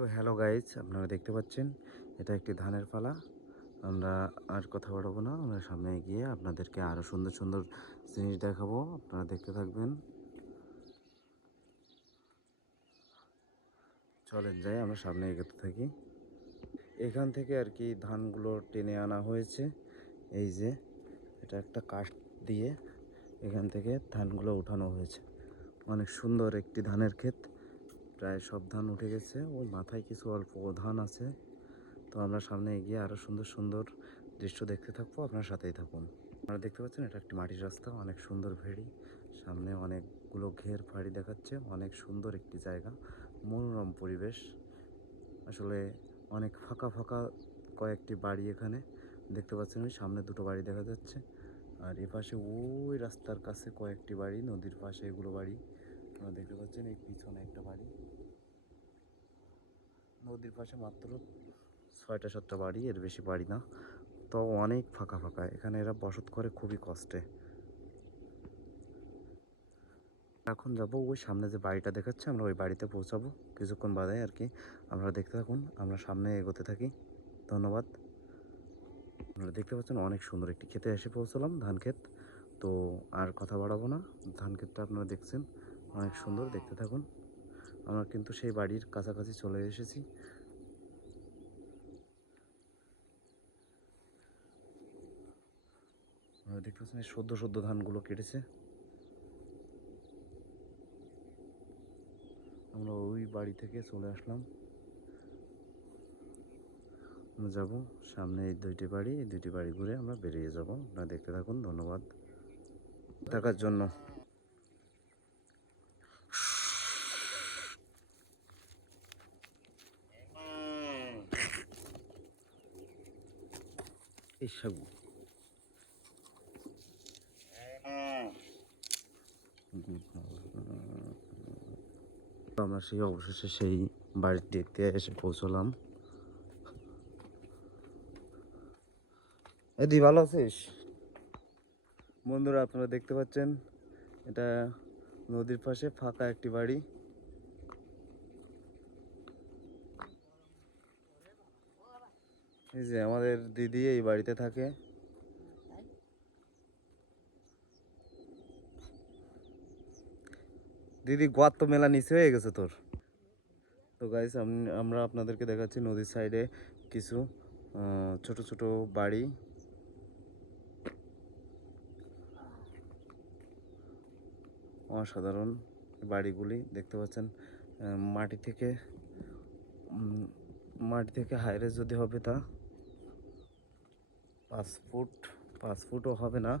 তো hello guys, আপনারা দেখতে পাচ্ছেন এটা একটি ধানের পালা। আমরা আর কথা বাড়াবো না, আমরা সামনে গিয়ে আপনাদেরকে আরও সুন্দর সুন্দর জিনিস দেখাবো। আপনারা দেখতে থাকবেন। চলেন যাই, আমরা সামনে এগোতে থাকি। এখান থেকে আর কি ধানগুলো টেনে আনা হয়েছে। এই যে এটা একটা কাঠ দিয়ে এখান থেকে ধানগুলো উঠানো হয়েছে। অনেক সুন্দর একটি ধানের ক্ষেত, প্রায় সব ধান উঠে গেছে, ওই মাথায় কিছু অল্প ধান আছে। তো আমরা সামনে এগিয়ে আরও সুন্দর সুন্দর দৃশ্য দেখতে থাকবো, আপনার সাথেই থাকুন। আপনারা দেখতে পাচ্ছেন এটা একটি মাটির রাস্তা, অনেক সুন্দর ভেড়ি, সামনে অনেকগুলো ঘের ফাড়ি দেখাচ্ছে। অনেক সুন্দর একটি জায়গা, মনোরম পরিবেশ। আসলে অনেক ফাঁকা ফাঁকা কয়েকটি বাড়ি এখানে দেখতে পাচ্ছেন। ওই সামনে দুটো বাড়ি দেখা যাচ্ছে, আর এপাশে ওই রাস্তার কাছে কয়েকটি বাড়ি, নদীর পাশে এগুলো বাড়ি আপনারা দেখতে পাচ্ছেন। এই পিছনে একটা বাড়ি, নদীর পাশে মাত্র 6টা 7টা বাড়ি, এর বেশি বাড়ি না। তো অনেক ফাঁকা ফাঁকা, এখানে এরা বসত করে খুবই কষ্টে। এখন যাব ওই সামনে যে বাড়িটা দেখাচ্ছে, আমরা ওই বাড়িতে পৌঁছাবো কিছুক্ষণ বাদে আর কি। আমরা দেখতে থাকুন, আমরা সামনে এগোতে থাকি। ধন্যবাদ। আপনারা দেখতে পাচ্ছেন অনেক সুন্দর একটি ক্ষেতে এসে পৌঁছলাম, ধান ক্ষেত। তো আর কথা বাড়াবো না, ধান ক্ষেতটা আপনারা দেখছেন অনেক সুন্দর, দেখতে থাকুন। আমরা কিন্তু সেই বাড়ির কাছাকাছি চলে এসেছি। আপনারা দেখতে পাচ্ছেন সদ্য সদ্য ধানগুলো কেটেছে। আমরা ওই বাড়ি থেকে চলে আসলাম, আমরা যাব সামনে এই দুইটি বাড়ি, এই দুইটি বাড়ি ঘুরে আমরা বেরিয়ে যাব। আপনারা দেখতে থাকুন। ধন্যবাদ থাকার জন্য। এই সাগু আমরা সেই অবশেষে সেই বাড়িটিতে এসে পৌঁছলাম। এদি ভালো আছিস? বন্ধুরা আপনারা দেখতে পাচ্ছেন এটা নদীর পাশে ফাঁকা একটি বাড়ি। এই যে আমাদের দিদি এই বাড়িতে থাকে। দিদি গোয়ার তো মেলা নিচে হয়ে গেছে তোর। তো গাইস আমরা আপনাদেরকে দেখাচ্ছি নদীর সাইডে কিছু ছোট ছোট বাড়ি। অসাধারণ বাড়িগুলি দেখতে পাচ্ছেন। মাটি থেকে হাইরে যদি হবে তা 5 ফুট, 5 ফুটও হবে না।